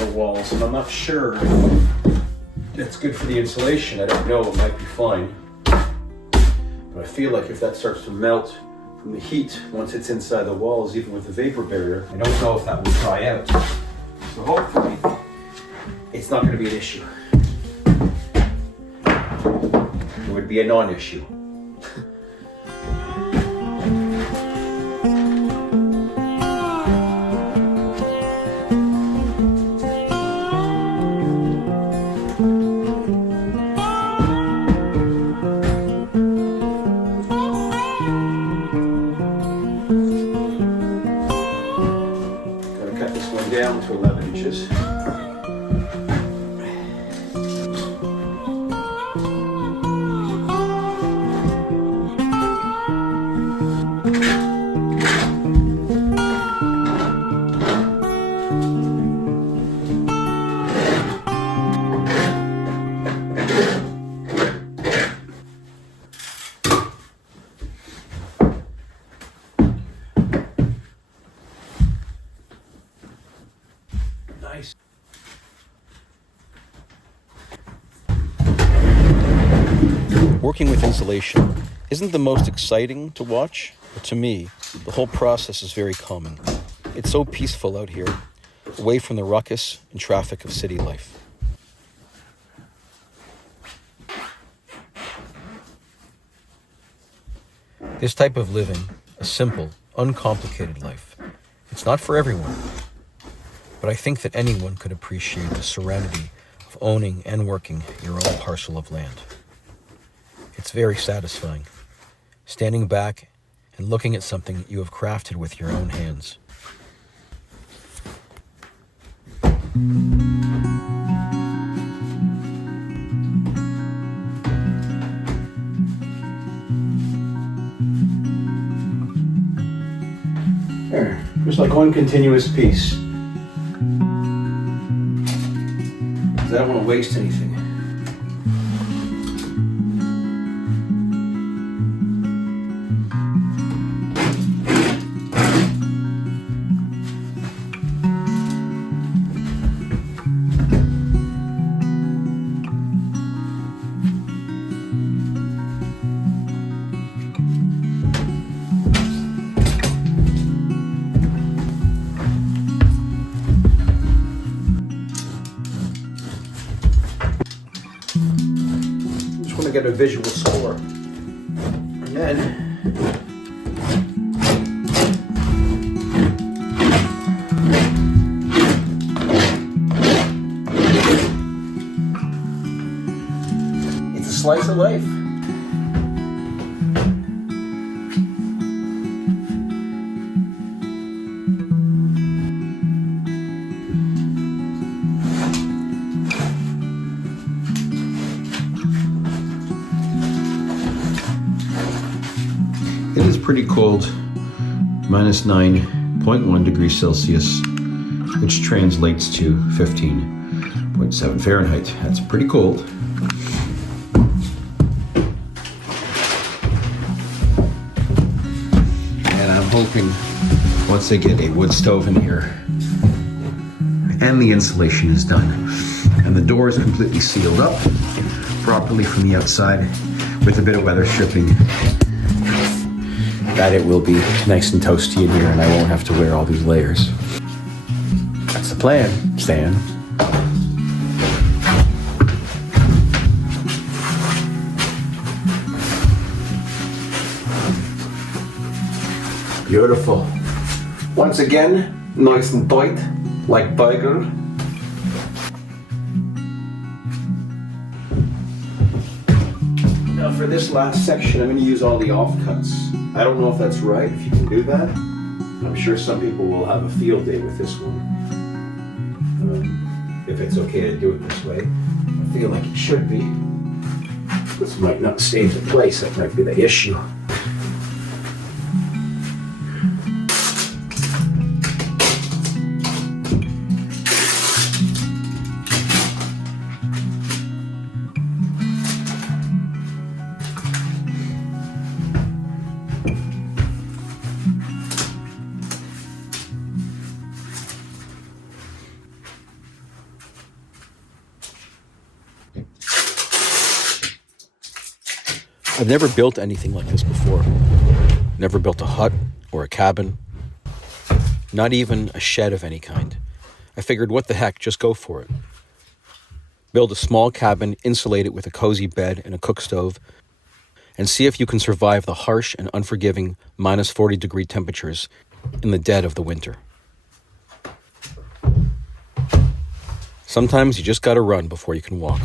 the walls, and I'm not sure it's good for the insulation. I don't know, it might be fine. But I feel like if that starts to melt from the heat once it's inside the walls, even with the vapor barrier, I don't know if that will dry out. So hopefully it's not going to be an issue. It would be a non-issue. Down to 11 inches. Nice. Working with insulation isn't the most exciting to watch, but to me, the whole process is very common. It's so peaceful out here, away from the ruckus and traffic of city life. This type of living, a simple, uncomplicated life, it's not for everyone. But I think that anyone could appreciate the serenity of owning and working your own parcel of land. It's very satisfying, standing back and looking at something you have crafted with your own hands. There, just like one continuous piece. I don't want to waste anything. Get a visual score, and then it's a slice of life. It is pretty cold, minus 9.1 degrees Celsius, which translates to 15.7 Fahrenheit. That's pretty cold. And I'm hoping once I get a wood stove in here and the insulation is done and the door is completely sealed up properly from the outside with a bit of weather stripping, that it will be nice and toasty in here and I won't have to wear all these layers. That's the plan, Stan. Beautiful. Once again, nice and tight, like tiger. Now for this last section, I'm going to use all the offcuts. I don't know if that's right, if you can do that. I'm sure some people will have a field day with this one. If it's okay to do it this way. I feel like it should be. This might not stay in place, that might be the issue. I've never built anything like this before. Never built a hut or a cabin. Not even a shed of any kind. I figured, what the heck, just go for it. Build a small cabin, insulate it with a cozy bed and a cook stove, and see if you can survive the harsh and unforgiving minus 40-degree temperatures in the dead of the winter. Sometimes you just gotta run before you can walk.